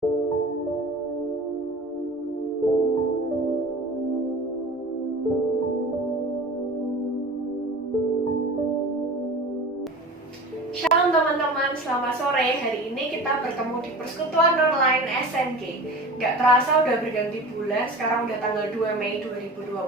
Shalom teman-teman, selamat sore. Hari ini kita bertemu di persekutuan online SNG. Gak terasa udah berganti bulan, sekarang udah tanggal 2 Mei 2020.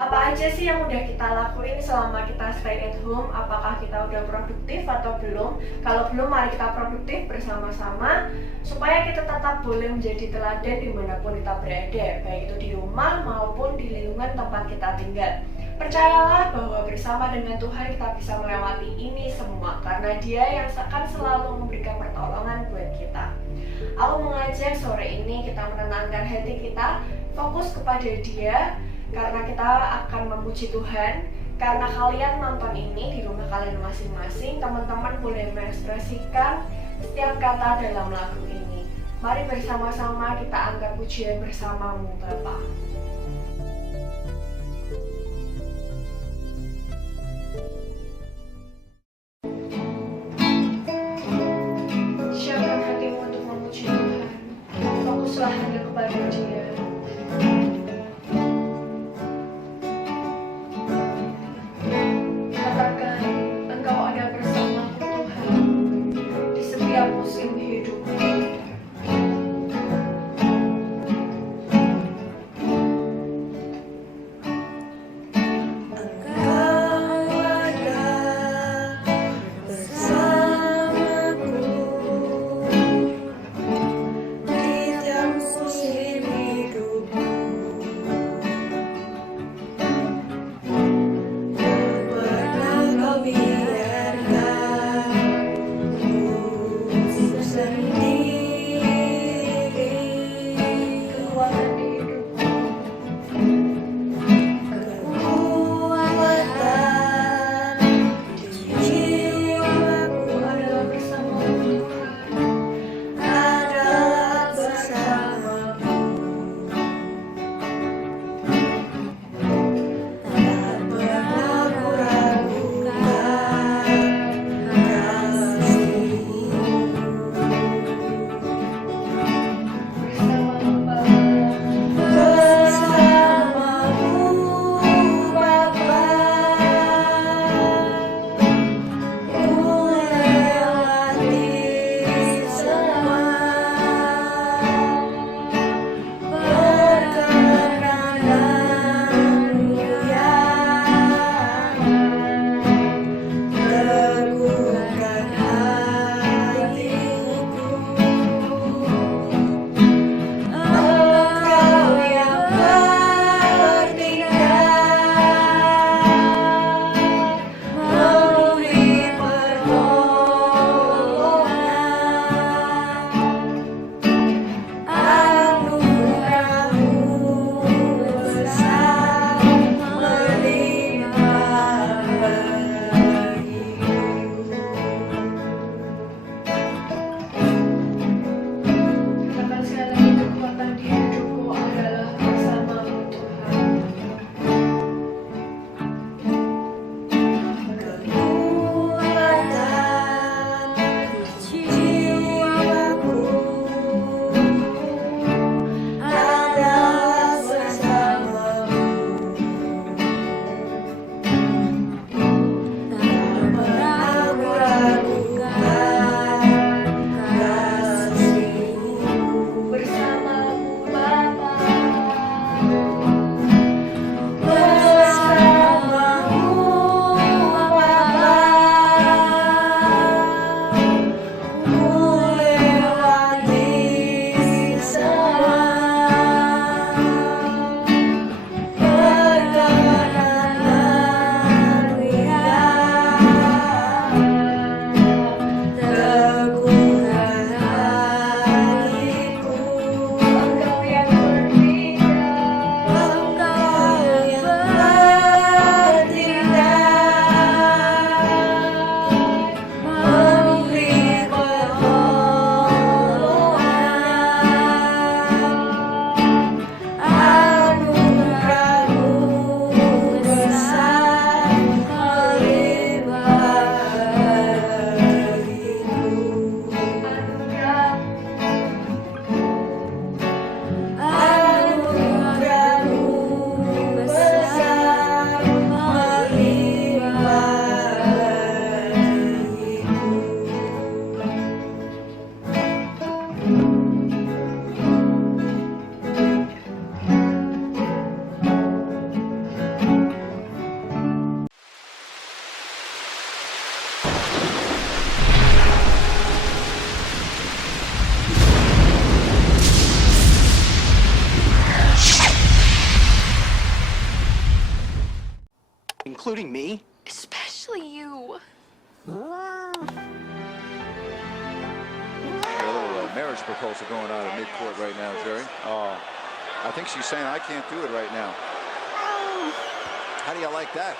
Apa aja sih yang udah kita lakuin selama kita stay at home? Apakah kita udah produktif atau belum? Kalau belum, mari kita produktif bersama-sama supaya kita tetap boleh menjadi teladan dimanapun kita berada, baik itu di rumah maupun di lingkungan tempat kita tinggal. Percayalah bahwa bersama dengan Tuhan kita bisa melewati ini semua, karena Dia yang akan selalu memberikan pertolongan buat kita. Aku mengajak sore ini kita menenangkan hati kita, fokus kepada Dia, karena kita akan memuji Tuhan. Karena kalian nonton ini di rumah kalian masing-masing, teman-teman boleh mengekspresikan setiap kata dalam lagu ini. Mari bersama-sama kita angkat pujian bersamamu Bapa. Siapkan hatimu untuk memuji Tuhan. Fokuslah hanya kepada Dia. Katakan, Engkau ada bersamaku Tuhan di setiap musim hidupku. Di tiap musim including me? Especially you. A little marriage proposal going on at midcourt right now, Jerry. Oh, I think she's saying I can't do it right now. How do you like that?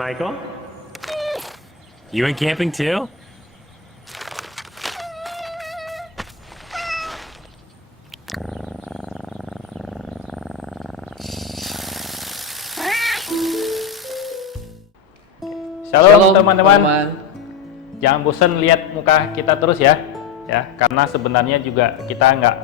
Michael? You went camping too? Shalom teman-teman. Jangan bosan lihat muka kita terus ya. Karena sebenarnya juga kita nggak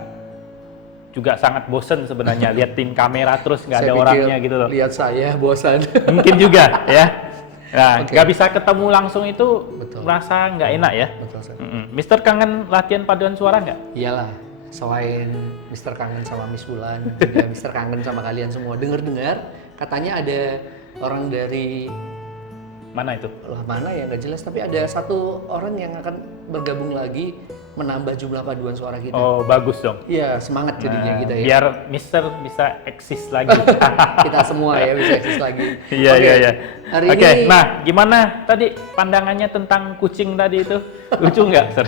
juga sangat bosan sebenarnya lihat tim kamera terus nggak ada orangnya gitu loh. Lihat saya bosan. Mungkin juga ya. Nah, Oke. nggak bisa ketemu langsung itu Betul. merasa nggak enak ya. Betul, Sir. Mister kangen latihan paduan suara nggak? Iyalah, selain Mister kangen sama Miss Wulan, juga Mister kangen sama kalian semua. Dengar-dengar katanya ada orang dari Mana itu? mana ya nggak jelas, tapi ada satu orang yang akan bergabung lagi menambah jumlah paduan suara kita. Oh, bagus dong. Iya, semangat jadinya kita ya. Biar Mister bisa eksis lagi. Kita semua ya bisa eksis lagi. Iya, Oke, iya, iya. Hari Oke, ini nah gimana tadi pandangannya tentang kucing tadi itu? Lucu nggak, Sir?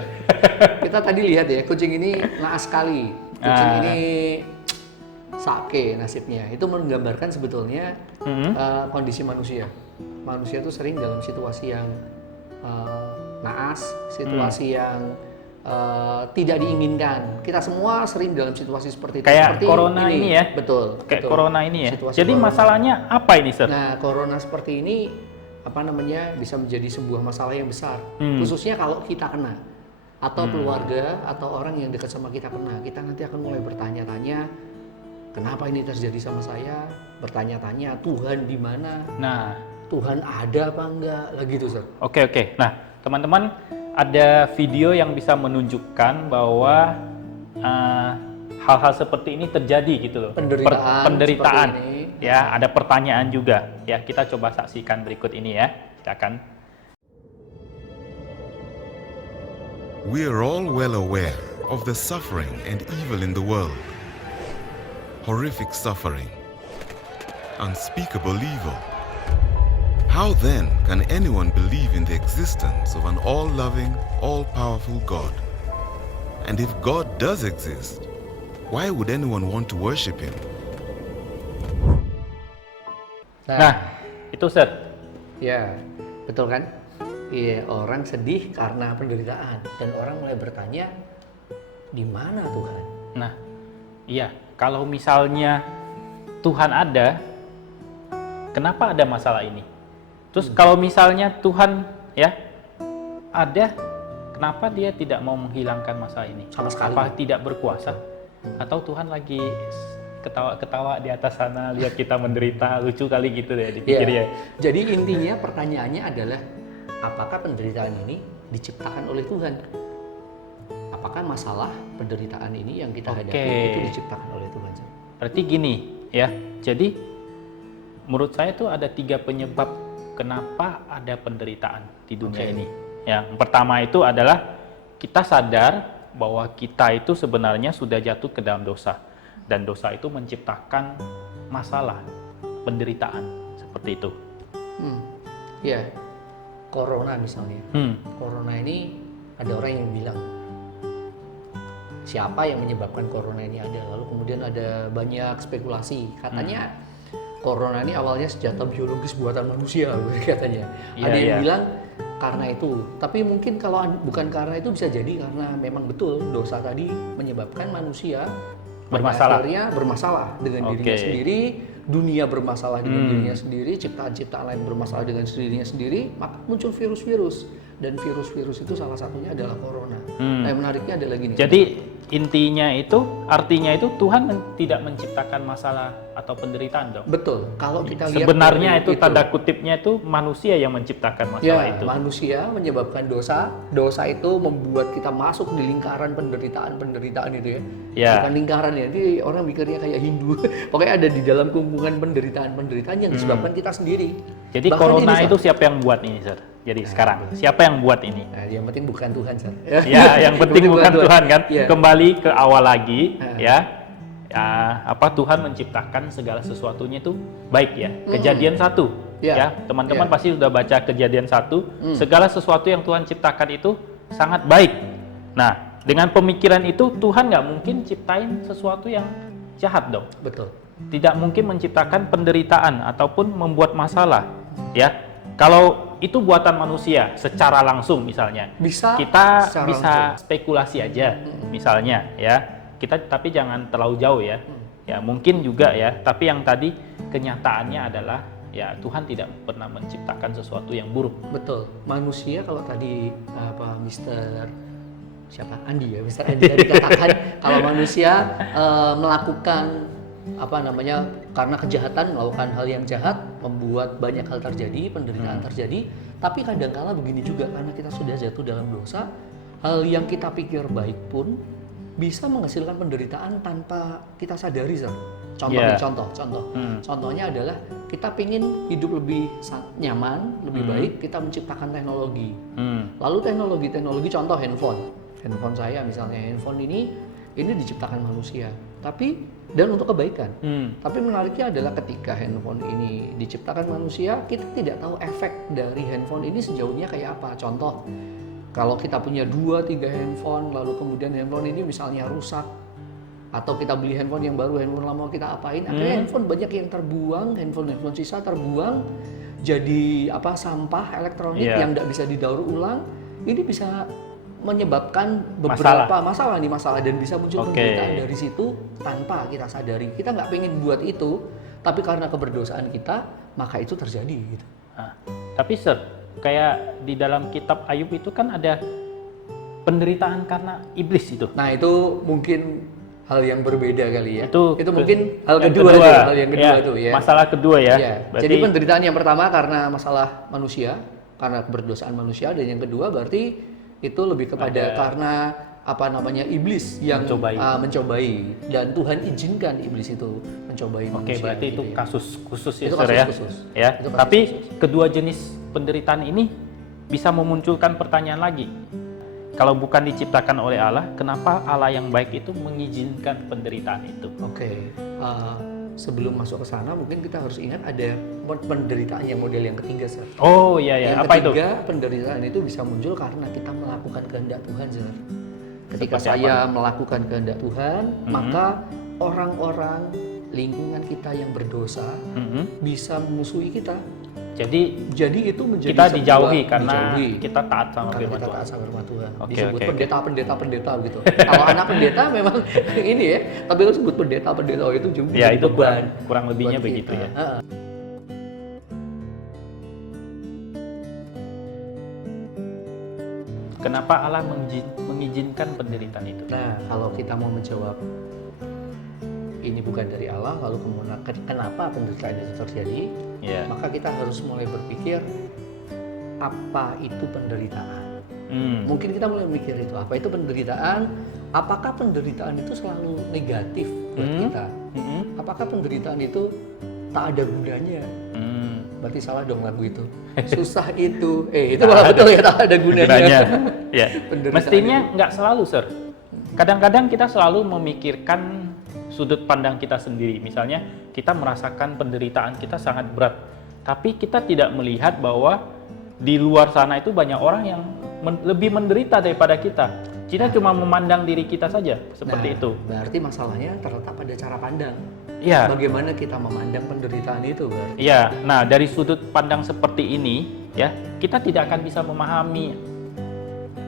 kita tadi lihat ya, kucing ini naas sekali. Kucing Ah. ini sake nasibnya. Itu menggambarkan sebetulnya kondisi manusia. Manusia tuh sering dalam situasi yang naas, situasi yang tidak diinginkan. Kita semua sering dalam situasi seperti itu. Kayak Seperti corona ini ya? Betul. Kayak betul. corona ini ya. Situasi Jadi corona. masalahnya apa ini, Sir? Nah, corona seperti ini bisa menjadi sebuah masalah yang besar, khususnya kalau kita kena atau keluarga atau orang yang dekat sama kita kena. Kita nanti akan mulai bertanya-tanya, kenapa ini terjadi sama saya? Bertanya-tanya, Tuhan di mana? Nah, Tuhan ada apa enggak? Lagi tuh, Sir. oke. Nah, teman-teman ada video yang bisa menunjukkan bahwa hal-hal seperti ini terjadi gitu loh. Penderitaan seperti ini. Ya, ada pertanyaan juga. Ya, kita coba saksikan berikut ini ya. Silakan. We are all well aware of the suffering and evil in the world. Horrific suffering, unspeakable evil. How then can anyone believe in the existence of an all-loving, all-powerful God? And if God does exist, why would anyone want to worship Him? Nah, itu Sir. Ya, betul kan? Iya, orang sedih karena penderitaan dan orang mulai bertanya, di mana Tuhan? Nah, iya, kalau misalnya Tuhan ada, kenapa ada masalah ini? Terus kalau misalnya Tuhan ya ada, kenapa dia tidak mau menghilangkan masalah ini? Sama sekali. Apa tidak berkuasa? Atau Tuhan lagi ketawa-ketawa di atas sana lihat kita menderita, lucu kali gitu deh dipikir ya. Jadi intinya pertanyaannya adalah, apakah penderitaan ini diciptakan oleh Tuhan? Apakah masalah penderitaan ini yang kita hadapi itu diciptakan oleh Tuhan? Berarti gini ya, jadi menurut saya tuh ada 3 penyebab kenapa ada penderitaan di dunia ini. Ya, yang pertama itu adalah kita sadar bahwa kita itu sebenarnya sudah jatuh ke dalam dosa, dan dosa itu menciptakan masalah. penderitaan seperti itu. Ya, corona misalnya. Corona ini ada orang yang bilang siapa yang menyebabkan corona ini ada. Lalu kemudian ada banyak spekulasi. Katanya corona ini awalnya senjata biologis buatan manusia katanya. Ada yang bilang karena itu. Tapi mungkin kalau bukan karena itu bisa jadi karena memang betul dosa tadi menyebabkan manusia bermasalah. akhirnya bermasalah dengan dirinya sendiri, dunia bermasalah dengan dirinya sendiri, ciptaan-ciptaan lain bermasalah dengan dirinya sendiri, maka muncul virus-virus. Dan virus-virus itu salah satunya adalah corona. Nah, yang menariknya adalah gini. Jadi intinya itu, artinya itu Tuhan tidak menciptakan masalah atau penderitaan dong. Betul. Kalau kita lihat sebenarnya itu tanda kutipnya itu manusia yang menciptakan masalah itu. Manusia menyebabkan dosa. Dosa itu membuat kita masuk di lingkaran penderitaan itu ya. Bukan lingkaran ya. Jadi orang mikirnya kayak Hindu. Pokoknya ada di dalam kumpulan penderitaan yang disebabkan kita sendiri. Jadi bahkan corona itu siapa yang buat ini, Sir? Jadi sekarang siapa yang buat ini? Nah, yang penting bukan Tuhan, Sir. Ya, yang penting bukan Tuhan kan. Kembali ke awal lagi Tuhan menciptakan segala sesuatunya itu baik ya. Kejadian 1 ya. Teman-teman pasti sudah baca Kejadian 1. Segala sesuatu yang Tuhan ciptakan itu sangat baik. Nah, dengan pemikiran itu Tuhan nggak mungkin ciptain sesuatu yang jahat dong. Betul. Tidak mungkin menciptakan penderitaan ataupun membuat masalah ya. Kalau itu buatan manusia secara langsung misalnya, kita bisa spekulasi aja misalnya ya. Kita tapi jangan terlalu jauh ya. Ya mungkin juga ya, tapi yang tadi kenyataannya adalah ya Tuhan tidak pernah menciptakan sesuatu yang buruk. Betul. Manusia kalau tadi Mr. Andi tadi katakan kalau manusia melakukan karena kejahatan, melakukan hal yang jahat, membuat banyak hal terjadi, penderitaan terjadi. Tapi kadangkala begini juga, karena kita sudah jatuh dalam dosa, hal yang kita pikir baik pun bisa menghasilkan penderitaan tanpa kita sadari. Contohnya adalah kita pengen hidup lebih nyaman, lebih baik, kita menciptakan teknologi. Lalu teknologi contoh handphone saya misalnya, handphone ini diciptakan manusia, dan untuk kebaikan. Tapi menariknya adalah ketika handphone ini diciptakan manusia, kita tidak tahu efek dari handphone ini sejauhnya kayak apa. Contoh, kalau kita punya 2-3 handphone, lalu kemudian handphone ini misalnya rusak, atau kita beli handphone yang baru, handphone lama kita apain, akhirnya handphone banyak yang terbuang, handphone sisa terbuang, jadi sampah elektronik yang tidak bisa didaur ulang. Ini bisa menyebabkan beberapa masalah dan bisa muncul penderitaan dari situ tanpa kita sadari. Kita nggak pengen buat itu, tapi karena keberdosaan kita, maka itu terjadi gitu. Tapi Sir, kayak di dalam kitab Ayub itu kan ada penderitaan karena iblis itu. Nah, itu mungkin hal yang berbeda kali ya. Itu mungkin hal kedua itu ya. Masalah kedua ya. Berarti, jadi penderitaan yang pertama karena masalah manusia, karena keberdosaan manusia, dan yang kedua berarti itu lebih kepada karena iblis yang mencobai, dan Tuhan izinkan iblis itu mencobai manusia. Berarti itu ya. Kasus khusus ya, itu Sir, kasus khusus. Ya. Tapi kedua jenis penderitaan ini bisa memunculkan pertanyaan lagi. Kalau bukan diciptakan oleh Allah, kenapa Allah yang baik itu mengizinkan penderitaan itu? Sebelum masuk ke sana, mungkin kita harus ingat ada penderitaan yang model yang ketiga, Sir. Oh iya. Yang apa itu? Ketiga, penderitaan itu bisa muncul karena kita melakukan kehendak Tuhan, Sir. Ketika Seperti saya melakukan kehendak Tuhan, maka orang-orang lingkungan kita yang berdosa bisa memusuhi kita. Jadi itu menjadi kita dijauhi karena kita taat sama firman Tuhan. Disebut pendeta gitu. Kalau anak pendeta memang ini ya, tapi kalau sebut pendeta itu juga itu beban. Kurang lebihnya begitu ya. Kenapa Allah mengizinkan penderitaan itu? Nah, kalau kita mau menjawab ini bukan dari Allah, lalu kemudian kenapa penderitaan itu terjadi, maka kita harus mulai berpikir apa itu penderitaan. Mungkin kita mulai mikir itu, apa itu penderitaan? Apakah penderitaan itu selalu negatif buat kita? Apakah penderitaan itu tak ada gunanya? Berarti salah dong lagu itu. Susah itu. Itu malah betul ya, tak ada gunanya. Mestinya nggak selalu, Sir. Kadang-kadang kita selalu memikirkan sudut pandang kita sendiri. Misalnya kita merasakan penderitaan kita sangat berat, tapi kita tidak melihat bahwa di luar sana itu banyak orang yang lebih menderita daripada kita. Kita cuma memandang diri kita saja seperti itu. Berarti masalahnya terletak pada cara pandang. Iya. Bagaimana kita memandang penderitaan itu, berarti. Iya. Nah, dari sudut pandang seperti ini, ya, kita tidak akan bisa memahami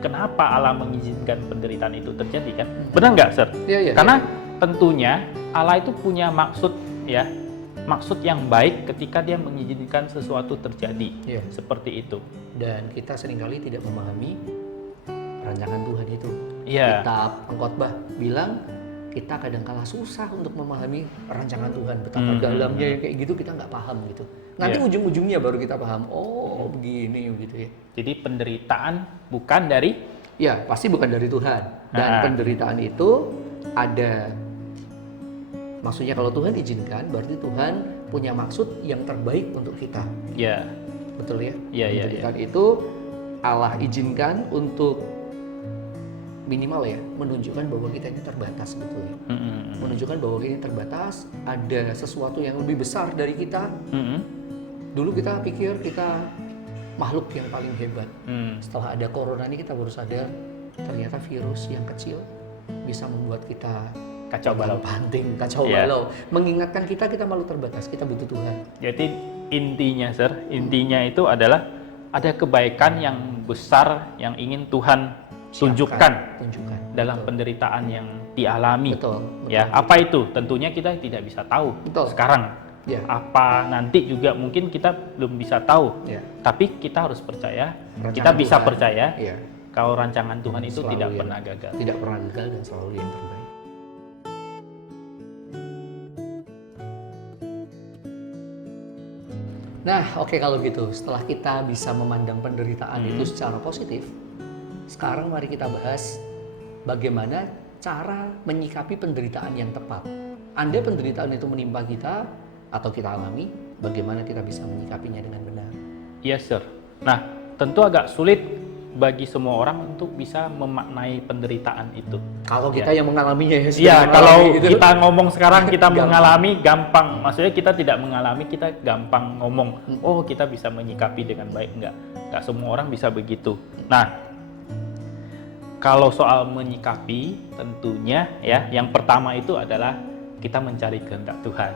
kenapa Allah mengizinkan penderitaan itu terjadi, kan? Benar nggak, Sir? Iya. Karena tentunya Allah itu punya maksud, ya, maksud yang baik ketika Dia mengizinkan sesuatu terjadi. Iya. Seperti itu. Dan kita seringkali tidak memahami rancangan Tuhan itu. Iya. Kitab Pengkhotbah bilang kita kadang-kala susah untuk memahami rancangan Tuhan, betapa dalamnya yang kayak gitu kita nggak paham gitu. Nanti Iya. ujung-ujungnya baru kita paham, oh begini gitu ya. Jadi penderitaan bukan dari Ya pasti bukan dari Tuhan. Dan penderitaan itu ada, maksudnya kalau Tuhan izinkan berarti Tuhan punya maksud yang terbaik untuk kita. ya. Betul ya? Iya. Penderitaan itu Allah izinkan untuk minimal ya, menunjukkan bahwa kita ini terbatas sebetulnya. Menunjukkan bahwa kita ini terbatas, ada sesuatu yang lebih besar dari kita. Dulu kita pikir kita makhluk yang paling hebat. Setelah ada corona ini kita baru sadar ternyata virus yang kecil bisa membuat kita Kacau balau. panting, kacau Iya. balau. Mengingatkan kita makhluk terbatas, kita butuh Tuhan. Jadi intinya, Sir, intinya itu adalah ada kebaikan yang besar yang ingin Tuhan tunjukkan dalam Betul. penderitaan yang dialami. Betul. Ya, apa itu? Tentunya kita tidak bisa tahu Betul. sekarang. Ya. Apa nanti juga mungkin kita belum bisa tahu. Ya. Tapi kita harus percaya, Rancangan kita bisa Tuhan. percaya Iya. kalau rancangan Tuhan itu Selalu tidak yang- pernah gagal. Tidak pernah gagal dan selalu yang terbaik. Nah, oke kalau gitu, setelah kita bisa memandang penderitaan itu secara positif, sekarang mari kita bahas bagaimana cara menyikapi penderitaan yang tepat. Andai penderitaan itu menimpa kita atau kita alami, bagaimana kita bisa menyikapinya dengan benar? Yes, Sir. Nah, tentu agak sulit bagi semua orang untuk bisa memaknai penderitaan itu. Kalau kita yang mengalaminya ya, sudah Iya, mengalami kalau gitu. kita ngomong sekarang kita Gampang. mengalami gampang. Maksudnya kita tidak mengalami, kita gampang ngomong. Oh, kita bisa menyikapi dengan baik. Enggak semua orang bisa begitu. Nah, kalau soal menyikapi, tentunya ya, yang pertama itu adalah kita mencari kehendak Tuhan.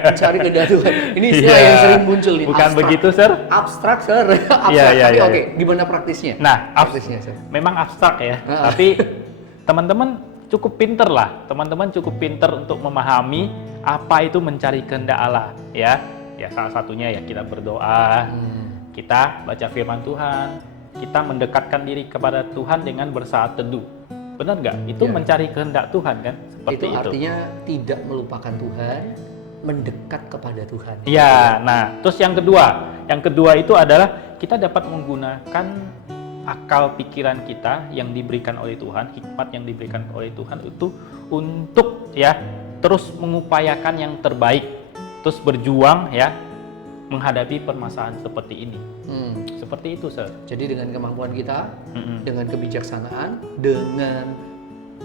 Mencari kehendak Tuhan. Ini istilah Iya. yang sering muncul nih. Bukan abstrak. begitu, Sir? Abstrak, Sir. Abstrak. Iya, Tapi iya. oke, gimana praktisnya? Nah, praktisnya, Sir. memang abstrak ya, tapi teman-teman cukup pinter lah. Teman-teman cukup pinter untuk memahami apa itu mencari kehendak Allah, ya. Ya, salah satunya ya kita berdoa, kita baca firman Tuhan, kita mendekatkan diri kepada Tuhan dengan bersaat teduh. Benar nggak? Itu Ya. mencari kehendak Tuhan kan? Seperti Itu itu. artinya tidak melupakan Tuhan, mendekat kepada Tuhan. Iya, nah, terus yang kedua itu adalah kita dapat menggunakan akal pikiran kita yang diberikan oleh Tuhan, hikmat yang diberikan oleh Tuhan itu untuk ya terus mengupayakan yang terbaik, terus berjuang ya menghadapi permasalahan seperti ini. Seperti itu, Sir. Jadi dengan kemampuan kita, Mm-mm. dengan kebijaksanaan, dengan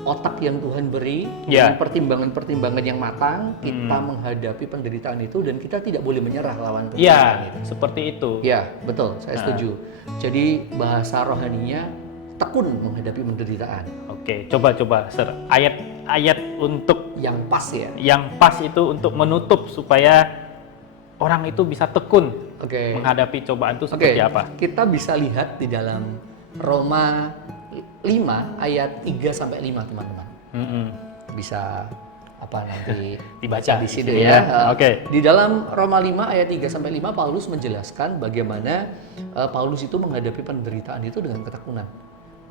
otak yang Tuhan beri, Ya. dengan pertimbangan-pertimbangan yang matang, kita menghadapi penderitaan itu dan kita tidak boleh menyerah lawan penderitaan Iya, itu. seperti itu. Ya, betul, saya setuju. Jadi bahasa rohaninya tekun menghadapi penderitaan. Oke, coba Sir. Ayat-ayat untuk Yang pas ya. yang pas itu untuk menutup supaya orang itu bisa tekun Oke. menghadapi cobaan itu Oke, seperti apa? kita bisa lihat di dalam Roma 5 ayat 3 sampai 5, teman-teman. Mm-mm. Bisa apa nanti Dibaca di sini di sini ya. ya. Oke. Di dalam Roma 5 ayat 3 sampai 5 Paulus menjelaskan bagaimana Paulus itu menghadapi penderitaan itu dengan ketekunan.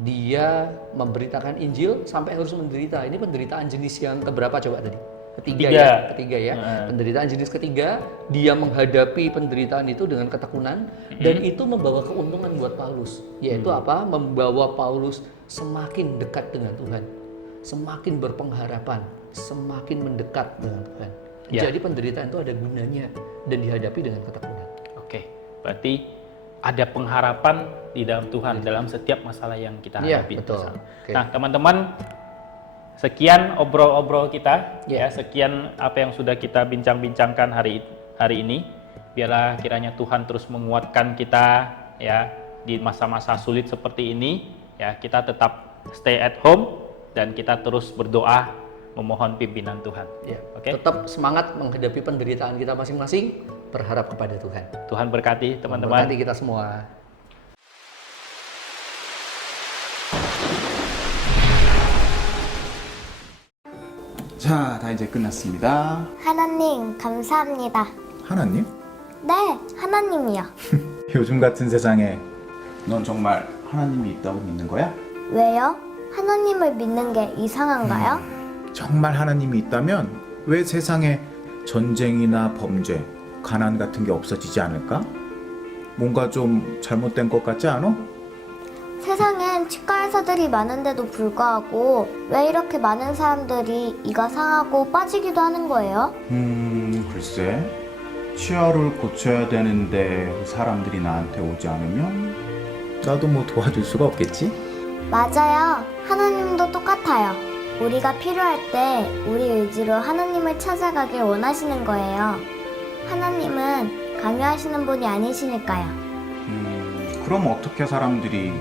Dia memberitakan Injil sampai harus menderita. Ini penderitaan jenis yang keberapa coba tadi? Ketiga ya. Ketiga ya. Penderitaan jenis ketiga, dia menghadapi penderitaan itu dengan ketekunan dan itu membawa keuntungan buat Paulus. Yaitu apa? Membawa Paulus semakin dekat dengan Tuhan. Semakin berpengharapan, semakin mendekat dengan Tuhan. Ya. Jadi penderitaan itu ada gunanya dan dihadapi dengan ketekunan. Oke, berarti ada pengharapan di dalam Tuhan dalam setiap masalah yang kita Iya, hadapi. betul. bersama. Oke. Nah, teman-teman, sekian obrol-obrol kita, Ya. ya, sekian apa yang sudah kita bincang-bincangkan hari ini. Biarlah kiranya Tuhan terus menguatkan kita, ya, di masa-masa sulit seperti ini. Ya, kita tetap stay at home dan kita terus berdoa memohon pimpinan Tuhan. Ya, Oke? tetap semangat menghadapi penderitaan kita masing-masing, berharap kepada Tuhan. Tuhan berkati teman-teman. Berkati kita semua. 자, 다 이제 끝났습니다. 하나님, 감사합니다. 하나님? 네, 하나님이요. 요즘 같은 세상에 넌 정말 하나님이 있다고 믿는 거야? 왜요? 하나님을 믿는 게 이상한가요? 정말 하나님이 있다면 왜 세상에 전쟁이나 범죄, 가난 같은 게 없어지지 않을까? 뭔가 좀 잘못된 것 같지 않아? 세상엔 치과 의사들이 많은데도 불구하고 왜 이렇게 많은 사람들이 이가 상하고 빠지기도 하는 거예요? 글쎄. 치아를 고쳐야 되는데 사람들이 나한테 오지 않으면 나도 뭐 도와줄 수가 없겠지? 맞아요. 하나님도 똑같아요. 우리가 필요할 때 우리 의지로 하나님을 찾아가길 원하시는 거예요. 하나님은 강요하시는 분이 아니시니까요. 그럼 어떻게 사람들이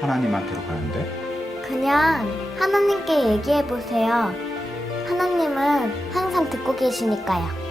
하나님한테로 가는데? 그냥 하나님께 얘기해 보세요. 하나님은 항상 듣고 계시니까요.